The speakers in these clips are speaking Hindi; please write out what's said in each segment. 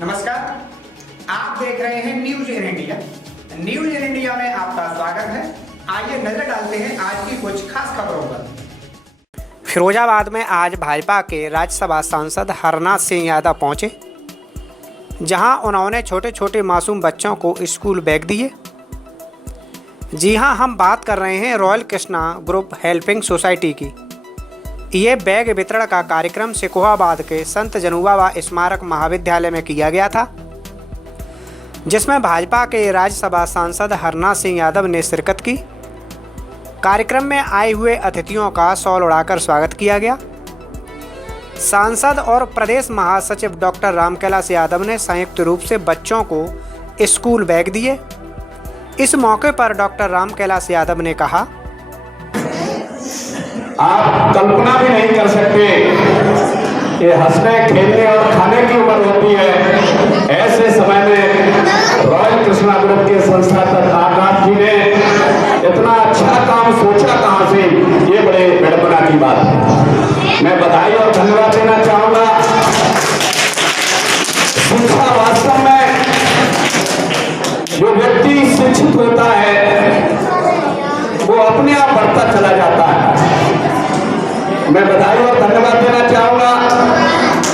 नमस्कार, आप देख रहे हैं news in India. News in India में आपका स्वागत है। आइए नजर डालते हैं आज की कुछ खास खबरों पर। फिरोजाबाद में आज भाजपा के राज्यसभा सांसद हरनाथ सिंह यादव पहुंचे, जहां उन्होंने छोटे छोटे मासूम बच्चों को स्कूल बैग दिए। जी हां, हम बात कर रहे हैं royal Krishna group helping society की। ये बैग वितरण का कार्यक्रम सिकोहाबाद के संत जनूबाबा स्मारक महाविद्यालय में किया गया था, जिसमें भाजपा के राज्यसभा सांसद हरनाथ सिंह यादव ने शिरकत की। कार्यक्रम में आए हुए अतिथियों का शॉल उड़ाकर स्वागत किया गया। सांसद और प्रदेश महासचिव डॉक्टर रामकैलाश यादव ने संयुक्त रूप से बच्चों को स्कूल बैग दिए। इस मौके पर डॉक्टर रामकैलाश यादव ने कहा, आप कल्पना भी नहीं कर सकते, ये हंसने खेलने और खाने की उम्र होती है। ऐसे समय में रॉयल कृष्णा ग्रुप के संस्थापक आकाश जी ने इतना अच्छा काम सोचा कहां से, ये बड़े बड़पना की बात है। मैं बधाई और धन्यवाद देना चाहूंगा। शिक्षा वास्तव में जो व्यक्ति शिक्षित होता है वो अपने आप बढ़ता चला जाता है। मैं बधाई और धन्यवाद देना चाहूंगा।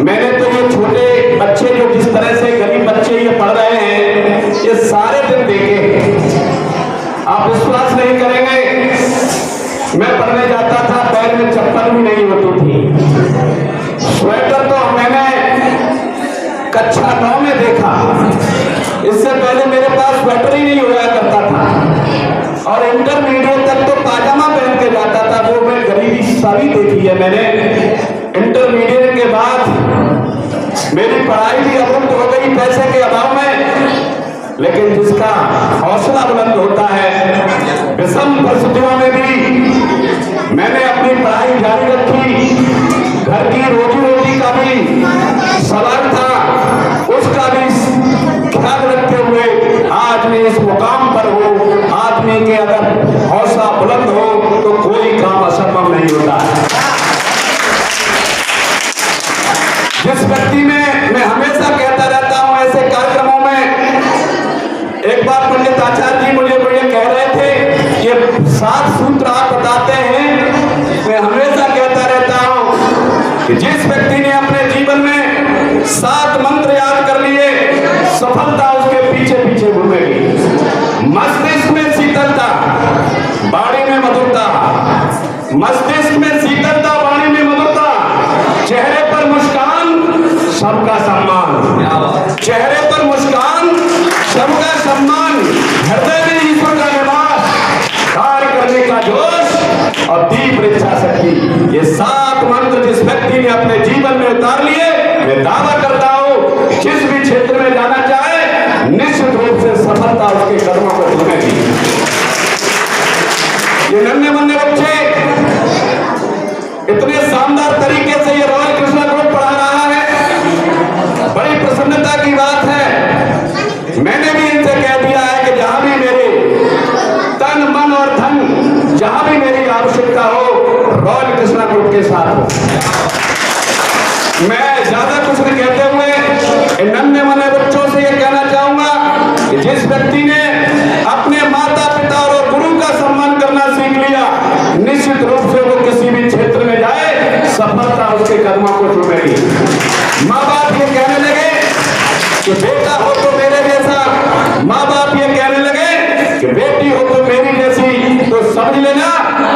मैंने तो ये छोटे बच्चे जो जिस तरह से गरीब बच्चे ये पढ़ रहे हैं, ये सारे दिन देखे। आप विश्वास नहीं करेंगे, मैं पढ़ने जाता था, पैर में चप्पल भी नहीं होती थी। स्वेटर तो मैंने कक्षा 9 में देखा, इससे पहले मेरे पास स्वेटर ही नहीं हुआ करता था। और इंटरमीडिएट तक तो पाजामा पहन के जाता था। वो मैं गरीबी सभी देखी है मैंने। इंटरमीडिएट के बाद मेरी पढ़ाई भी अवरुद्ध हो गई पैसे के अभाव में, लेकिन जिसका हौसला बुलंद होता है, विषम परिस्थितियों में भी मैंने अपनी पढ़ाई जारी रखी। घर की रोजी रोटी का भी सवाल था, उसका भी ख्याल रखते हुए आज मैं इस मुकाम पर हूँ। आदमी के अगर हौसला बुलंद हो तो कोई काम असंभव नहीं होता है। जिस व्यक्ति में मैं हमेशा कहता रहता हूं ऐसे कार्यक्रमों में, एक बार पंडित आचार्य जी मुझे कह रहे थे, ये 7 सूत्र आप बताते हैं। मैं हमेशा कहता रहता हूं कि जिस व्यक्ति ने अपने जीवन में 7 मंत्र याद कर लिए, सफलता उसके पीछे पीछे घूमेगी। मस्तिष्क में शीतलता, वाणी में मधुरता। मस्तिष्क में शीतलता, वाणी में मधुरता। चेहरे पर मुस्कान, सबका सम्मान। चेहरे पर मुस्कान, सबका सम्मान। हृदय में ईश्वर का निवास, कार्य करने का जोश और तीव्र इच्छा शक्ति। ये 7 मंत्र जिस व्यक्ति ने अपने जीवन में उतार लिए, मैं दावा करता हूं जिस भी क्षेत्र में जाना चाहे, निश्चित रूप से सफलता उसके कदमों को चुनेगी। ये नन्हे मुन्ने बच्चे इतने शानदार तरीके से ये रॉयल कृष्णा ग्रुप पढ़ा रहा है, बड़ी प्रसन्नता की बात है। मैंने भी इनसे कह दिया है कि जहां भी मेरे तन मन और धन, जहां भी मेरी आवश्यकता हो, रॉयल कृष्णा ग्रुप के साथ हो। मैं ज्यादा कुछ नहीं कहते हुए इन नन्हे मुन्ने बच्चों से ये कहना चाहूंगा कि जिस व्यक्ति ने अपने माता पिता और गुरु का सम्मान करना सीख लिया, निश्चित रूप से वो किसी भी क्षेत्र में जाए, सफलता उसके कदमों को चूमेगी। माँ बाप ये कहने लगे कि बेटा हो तो मेरे जैसा, माँ बाप ये कहने लगे कि बेटी हो तो मेरी जैसी, तो समझ लेना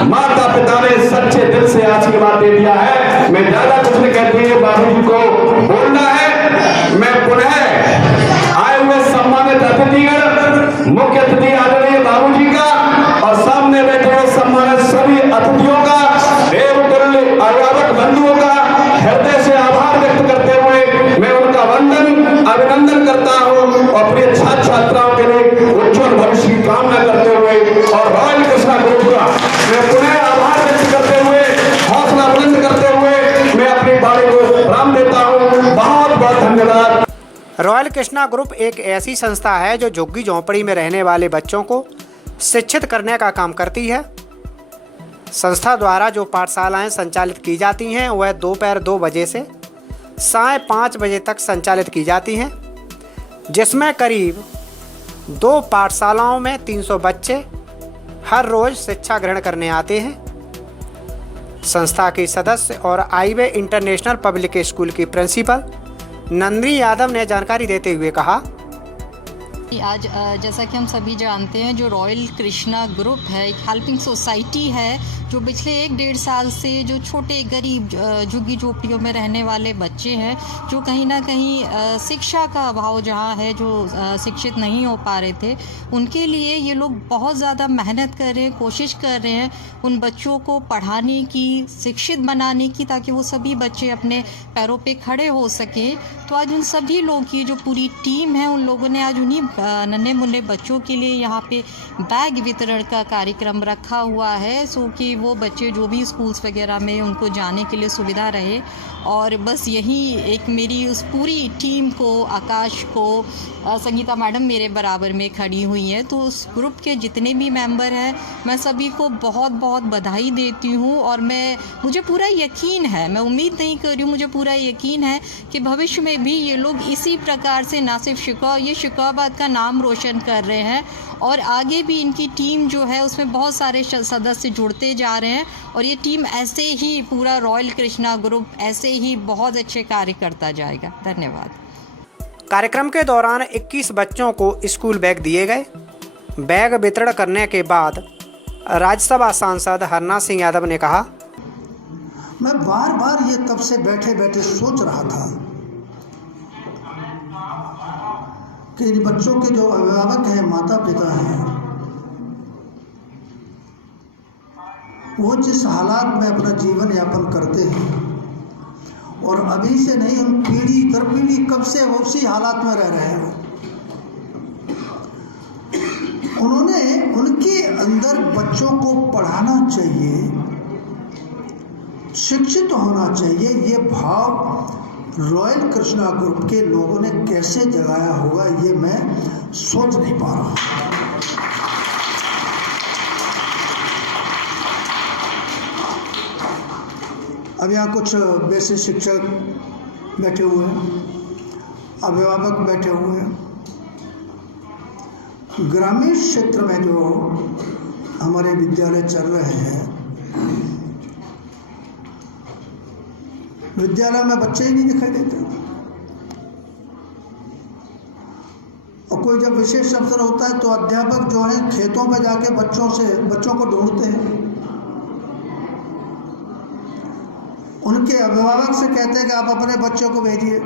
माता पिता ने सच्चे दिल से आशीर्वाद दे दिया है। मैं ज्यादा कुछ नहीं कहती है, बाबूजी को बोलना है। मैं पुनः आए हुए सम्मानित अतिथिगण, मुख्य अतिथि आदरणीय बाबूजी का और सामने बैठे हुए सम्मानित सभी अतिथियों का, देवतुल्य अभिभावक बंधुओं का हृदय से आभार व्यक्त करते हुए मैं उनका अभिनंदन करता हूं और अपने छात्र छात्राओं के लिए उज्जवल भविष्य की कामना करते हुए और रॉयल कृष्णा ग्रुप का मैं पुनः आभार व्यक्त करते हुए, हौसला बुलंद करते हुए मैं अपनी बाणी को राम देता हूं। बहुत बहुत धन्यवाद। रॉयल कृष्णा ग्रुप एक ऐसी संस्था है जो झुग्गी झोंपड़ी में रहने वाले बच्चों को शिक्षित करने का काम करती है। संस्था द्वारा जो पाठशालाएं संचालित की जाती हैं वह दोपहर 2 बजे से साय 5 बजे तक संचालित की जाती हैं। जिसमें करीब 2 पाठशालाओं में 300 बच्चे हर रोज शिक्षा ग्रहण करने आते हैं। संस्था के सदस्य और आईवे इंटरनेशनल पब्लिक स्कूल की प्रिंसिपल नंदिनी यादव ने जानकारी देते हुए कहा, आज जैसा कि हम सभी जानते हैं, जो रॉयल कृष्णा ग्रुप है एक हेल्पिंग सोसाइटी है जो पिछले 1-1.5 साल से जो छोटे गरीब झुग्गी झोपड़ियों में रहने वाले बच्चे हैं, जो कहीं ना कहीं शिक्षा का अभाव जहाँ है, जो शिक्षित नहीं हो पा रहे थे, उनके लिए ये लोग बहुत ज़्यादा मेहनत कर रहे हैं, कोशिश कर रहे हैं उन बच्चों को पढ़ाने की, शिक्षित बनाने की, ताकि वो सभी बच्चे अपने पैरों पे खड़े हो सकें। तो आज उन सभी लोगों की जो पूरी टीम है, उन लोगों ने आज उन्हीं नन्हे मुन्ने बच्चों के लिए यहाँ पे बैग वितरण का कार्यक्रम रखा हुआ है, सो कि वो बच्चे जो भी स्कूल्स वगैरह में उनको जाने के लिए सुविधा रहे। और बस यही एक मेरी उस पूरी टीम को, आकाश को, संगीता मैडम मेरे बराबर में खड़ी हुई हैं, तो उस ग्रुप के जितने भी मेंबर हैं, मैं सभी को बहुत बहुत बधाई देती हूँ। और मुझे पूरा यकीन है, मैं उम्मीद नहीं कर रही हूँ, मुझे पूरा यकीन है कि भविष्य में भी ये लोग इसी प्रकार से ना सिर्फ शिकोहाबाद का नाम रोशन कर रहे हैं, और आगे भी इनकी टीम जो है उसमें बहुत सारे सदस्य जुड़ते जा रहे हैं, और ये टीम ऐसे ही, पूरा रॉयल कृष्णा ग्रुप ऐसे ही बहुत अच्छे कार्य करता जाएगा। धन्यवाद। कार्यक्रम के दौरान 21 बच्चों को स्कूल बैग दिए गए। बैग वितरण करने के बाद राज्यसभा सांसद हरना सिंह यादव ने कहा, मैं बार बार ये तब से बैठे बैठे सोच रहा था कि इन बच्चों के जो अभिभावक हैं, माता पिता हैं, वो जिस हालात में अपना जीवन यापन करते हैं, और अभी से नहीं, उन पीढ़ी दर पीढ़ी कब से वो उसी हालात में रह रहे हैं। उन्होंने, उनके अंदर बच्चों को पढ़ाना चाहिए, शिक्षित होना चाहिए, ये भाव रॉयल कृष्णा ग्रुप के लोगों ने कैसे जगाया होगा, ये मैं सोच नहीं पा रहा हूँ। अब यहाँ कुछ बेसिक शिक्षक बैठे हुए हैं, अभिभावक बैठे हुए हैं। ग्रामीण क्षेत्र में जो हमारे विद्यालय चल रहे हैं, विद्यालय में बच्चे ही नहीं दिखाई देते, और कोई जब विशेष अवसर होता है तो अध्यापक जो है खेतों में जाके बच्चों को ढूंढते हैं, उनके अभिभावक से कहते हैं कि आप अपने बच्चों को भेजिए।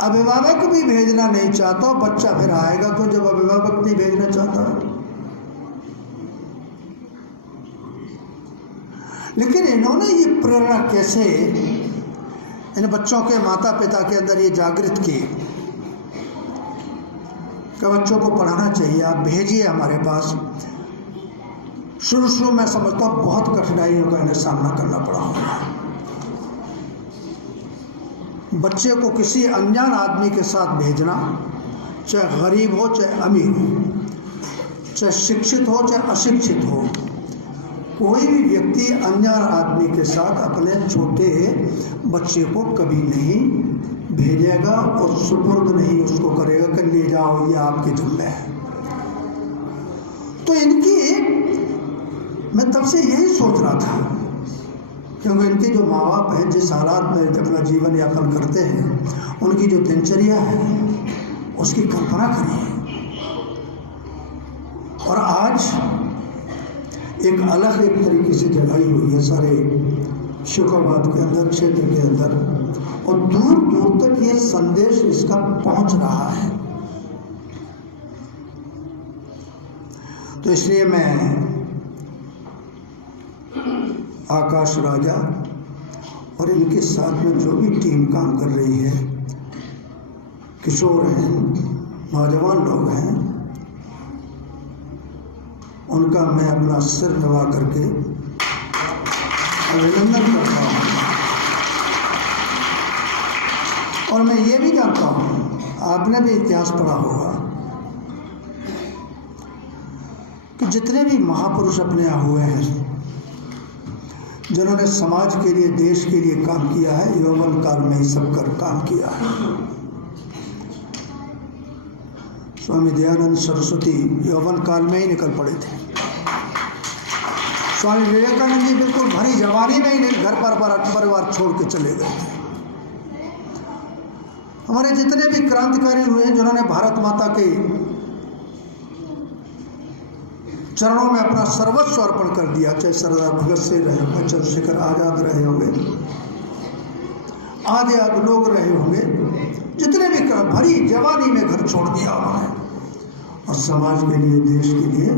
अभिभावक भी भेजना नहीं चाहता, बच्चा फिर आएगा तो जब अभिभावक नहीं भेजना चाहता। लेकिन इन्होंने ये प्रेरणा कैसे इन बच्चों के माता पिता के अंदर ये जागृत की कि बच्चों को पढ़ाना चाहिए, आप भेजिए हमारे पास। शुरू में समझता हूँ बहुत कठिनाइयों का इन्हें सामना करना पड़ा होगा। बच्चे को किसी अनजान आदमी के साथ भेजना, चाहे गरीब हो चाहे अमीर हो, चाहे शिक्षित हो चाहे अशिक्षित हो, कोई भी व्यक्ति अनजान आदमी के साथ अपने छोटे बच्चे को कभी नहीं भेजेगा और सुपुर्द नहीं उसको करेगा कि ले जाओ ये आपके जुम्मे है। तो मैं तब से यही सोच रहा था, क्योंकि इनके जो माँ बाप हैं जिस हालात में अपना जीवन यापन करते हैं, उनकी जो दिनचर्या है उसकी कल्पना करिए। और आज एक अलग एक तरीके से जगाई हुई है सारे शिकोहाबाद के अंदर, क्षेत्र के अंदर, और दूर दूर तक ये संदेश इसका पहुंच रहा है। तो इसलिए मैं आकाश राजा और इनके साथ में जो भी टीम काम कर रही है, किशोर हैं, नौजवान लोग हैं, उनका मैं अपना सिर नवा करके अभिनंदन करता हूँ। और मैं ये भी जानता हूँ, आपने भी इतिहास पढ़ा होगा कि जितने भी महापुरुष अपने यहाँ हुए हैं, जिन्होंने समाज के लिए, देश के लिए काम किया है, यौवन काल में ही सब कर काम किया है। स्वामी दयानंद सरस्वती यौवन काल में ही निकल पड़े थे। स्वामी विवेकानंद जी बिल्कुल भरी जवानी में ही घर परिवार छोड़ के चले गए थे। हमारे जितने भी क्रांतिकारी हुए हैं जिन्होंने भारत माता के चरणों में अपना सर्वस्व अर्पण कर दिया, चाहे सरदार भगत सिंह रहे होंगे, चंद्रशेखर आजाद रहे होंगे, आदि लोग रहे होंगे, जितने भी भरी जवानी में घर छोड़ दिया उन्होंने और समाज के लिए, देश के लिए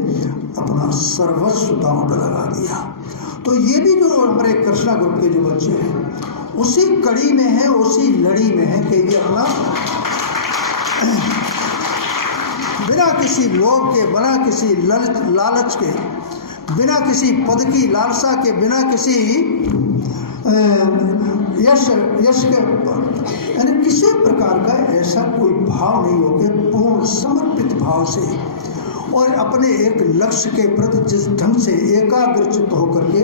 अपना सर्वस्व दांव पर लगा दिया। तो ये भी जो हमारे कृष्णा ग्रुप के जो बच्चे हैं उसी कड़ी में है, उसी लड़ी में है कि ये अपना बिना किसी लोभ के, बिना किसी लालच के, बिना किसी पद की लालसा के, बिना किसी यश के, यानी किसी प्रकार का ऐसा कोई भाव नहीं हो के पूर्ण समर्पित भाव से और अपने एक लक्ष्य के प्रति जिस ढंग से एकाग्रचित्त होकर के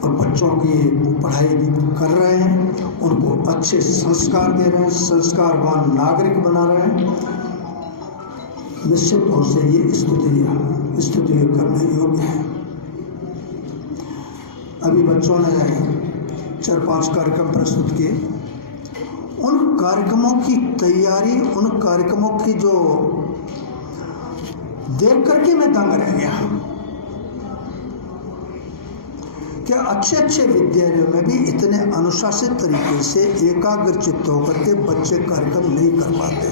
और बच्चों की पढ़ाई कर रहे हैं, उनको अच्छे संस्कार दे रहे हैं, संस्कारवान नागरिक बना रहे हैं, निश्चित तौर से ये स्तुति करने योग्य है। अभी बच्चों ने 4-5 कार्यक्रम प्रस्तुत किए। उन कार्यक्रमों की तैयारी, उन कार्यक्रमों की जो देख करके मैं दंग रह गया कि अच्छे विद्यालयों में भी इतने अनुशासित तरीके से एकाग्रचित्त होकर के बच्चे कार्यक्रम नहीं कर पाते।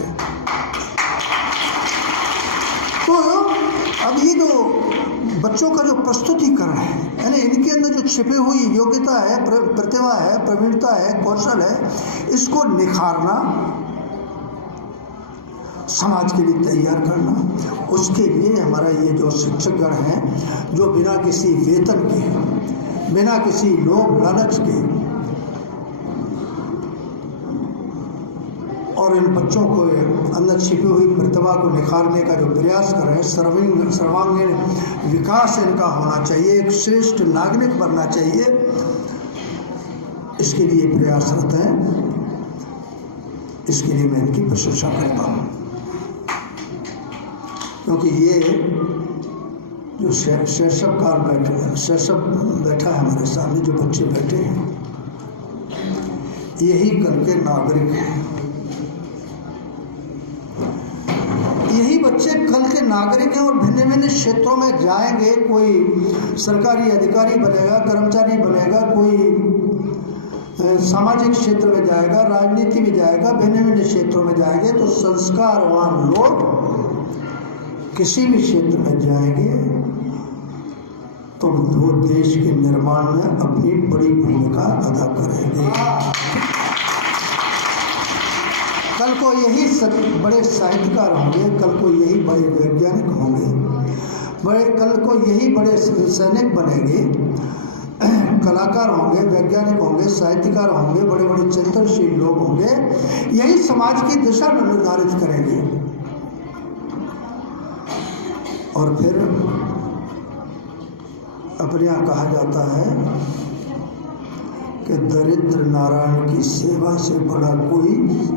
तो अब ये जो बच्चों का जो प्रस्तुतिकरण है, यानी इनके अंदर जो छिपी हुई योग्यता है, प्रतिभा है, प्रवीणता है, कौशल है, इसको निखारना, समाज के लिए तैयार करना, उसके लिए हमारा ये जो शिक्षकगण हैं जो बिना किसी वेतन के, बिना किसी लोभ लालच के और इन बच्चों को अंदर छिपी हुई प्रतिभा को निखारने का जो प्रयास कर रहे हैं, सर्वांगीण विकास इनका होना चाहिए, एक श्रेष्ठ नागरिक बनना चाहिए, इसके लिए प्रयासरत हैं। इसके लिए मैं इनकी प्रशंसा करता हूँ, क्योंकि ये जो शैशव बैठा है हमारे सामने, जो बच्चे बैठे हैं, यही कल के नागरिक हैं। यही बच्चे कल के नागरिक हैं और भिन्न भिन्न क्षेत्रों में जाएंगे। कोई सरकारी अधिकारी बनेगा, कर्मचारी बनेगा, कोई सामाजिक क्षेत्र में जाएगा, राजनीति में जाएगा, भिन्न भिन्न क्षेत्रों में जाएंगे। तो संस्कारवान लोग किसी भी क्षेत्र में जाएंगे तो वो देश के निर्माण में अपनी बड़ी भूमिका अदा करेंगे। कल को यही बड़े साहित्यकार होंगे, कल को यही बड़े वैज्ञानिक होंगे, कल को यही बड़े सैनिक बनेंगे, कलाकार होंगे, वैज्ञानिक होंगे, साहित्यकार होंगे, बड़े बड़े चिंतनशील लोग होंगे। यही समाज की दिशा निर्धारित करेंगे। और फिर अपने यहाँ कहा जाता है कि दरिद्र नारायण की सेवा से बड़ा कोई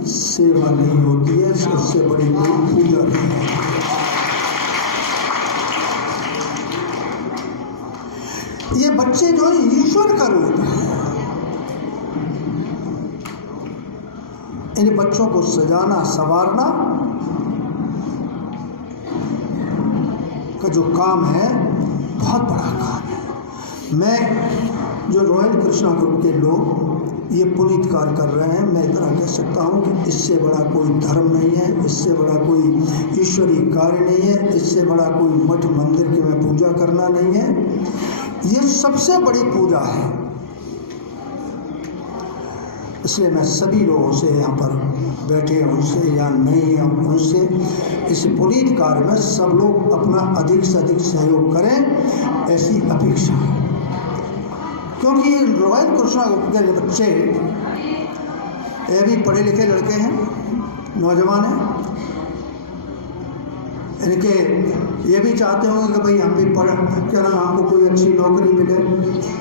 सेवा नहीं होती है, सबसे बड़ी कोई पूजा नहीं है। ये बच्चे जो है ईश्वर का रूप है। इन बच्चों को सजाना संवारना का जो काम है बहुत बड़ा काम है। मैं जो रॉयल कृष्णा ग्रुप के लोग ये पुनीत कार्य कर रहे हैं, मैं इतना कह सकता हूँ कि इससे बड़ा कोई धर्म नहीं है, इससे बड़ा कोई ईश्वरीय कार्य नहीं है, इससे बड़ा कोई मठ मंदिर की में पूजा करना नहीं है। ये सबसे बड़ी पूजा है। इसलिए मैं सभी लोगों से यहाँ पर बैठे हैं उनसे या नहीं हैं उनसे इस पुनीत कार्य में सब लोग अपना अधिक से अधिक सहयोग करें, ऐसी अपेक्षा है। क्योंकि रॉयल कृष्णा ग्रुप के बच्चे ये भी पढ़े लिखे लड़के हैं, नौजवान हैं, इनके ये भी चाहते होंगे कि भाई हम भी पढ़ क्या नाम हमको कोई अच्छी नौकरी मिले,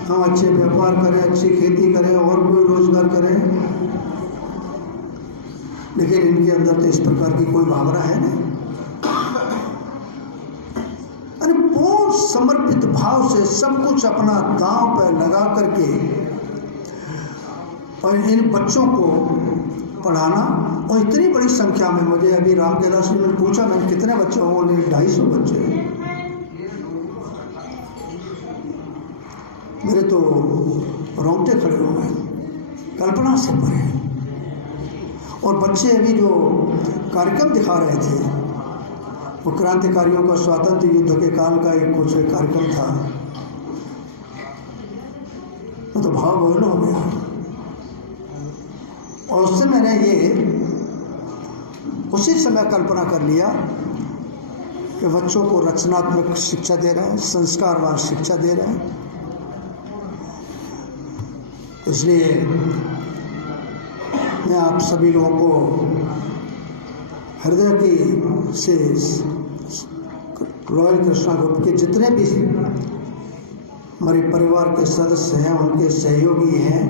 हम अच्छे व्यापार करें, अच्छी खेती करें और कोई रोजगार करें। लेकिन इनके अंदर तो इस प्रकार की कोई भावना है नहीं। अरे पूर्ण समर्पित भाव से सब कुछ अपना दांव पर लगा करके और इन बच्चों को पढ़ाना, और इतनी बड़ी संख्या में, मुझे अभी राम कैलाश ने पूछा मैंने कितने बच्चे हों, बोले 250 बच्चे। मेरे तो रोंगटे खड़े हो गए, कल्पना से परे। और बच्चे अभी जो कार्यक्रम दिखा रहे थे वो क्रांतिकारियों का स्वातंत्र युद्ध के काल का एक कुछ कार्यक्रम था। मैं तो भाव विभोर हो गया। और उससे मैंने उसी समय कल्पना कर लिया कि बच्चों को रचनात्मक शिक्षा दे रहे हैं, संस्कारवान शिक्षा दे रहे हैं। इसलिए मैं आप सभी लोगों को हृदय की से रॉयल कृष्णा ग्रुप के जितने भी हमारे परिवार के सदस्य हैं, उनके सहयोगी हैं,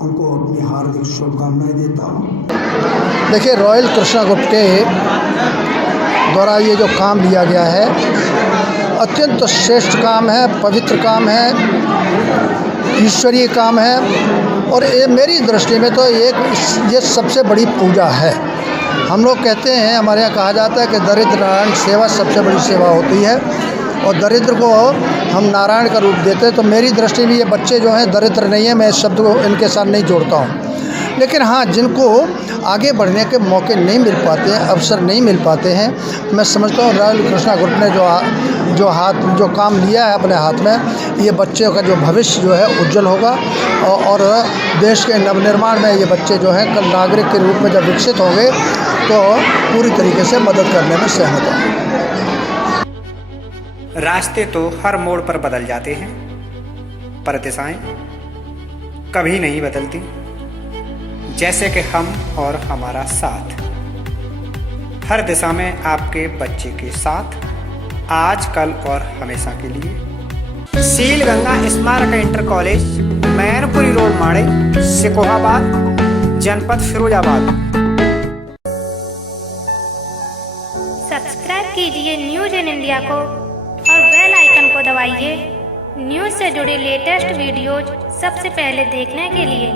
उनको अपनी हार्दिक शुभकामनाएं देता हूँ। देखिए, रॉयल कृष्णा ग्रुप के द्वारा ये जो काम लिया गया है अत्यंत श्रेष्ठ काम है, पवित्र काम है, ईश्वरीय काम है। और ये मेरी दृष्टि में तो ये सबसे बड़ी पूजा है। हम लोग कहते हैं, हमारे यहाँ कहा जाता है कि दरिद्र नारायण सेवा सबसे बड़ी सेवा होती है, और दरिद्र को हम नारायण का रूप देते हैं। तो मेरी दृष्टि में ये बच्चे जो हैं दरिद्र नहीं है, मैं इस शब्द को इनके साथ नहीं जोड़ता हूँ। लेकिन हाँ, जिनको आगे बढ़ने के मौके नहीं मिल पाते हैं, अवसर नहीं मिल पाते हैं, मैं समझता हूँ रॉयल कृष्णा ग्रुप ने जो काम लिया है अपने हाथ में, ये बच्चों का जो भविष्य जो है उज्जवल होगा। और देश के नवनिर्माण में ये बच्चे जो हैं कल नागरिक के रूप में जब विकसित होंगे तो पूरी तरीके से मदद करने में सहमत हूँ। रास्ते तो हर मोड़ पर बदल जाते हैं, पर दिशाएं कभी नहीं बदलती। जैसे कि हम और हमारा साथ, हर दिशा में आपके बच्चे के साथ, आज, कल और हमेशा के लिए। सील गंगा स्मारक इंटर कॉलेज, मैनपुरी रोड, माड़े, सिकोहाबाद, जनपद फिरोजाबाद। सब्सक्राइब कीजिए न्यूज इन इंडिया को और बेल आइकन को दबाइए न्यूज से जुड़े लेटेस्ट वीडियोज सबसे पहले देखने के लिए।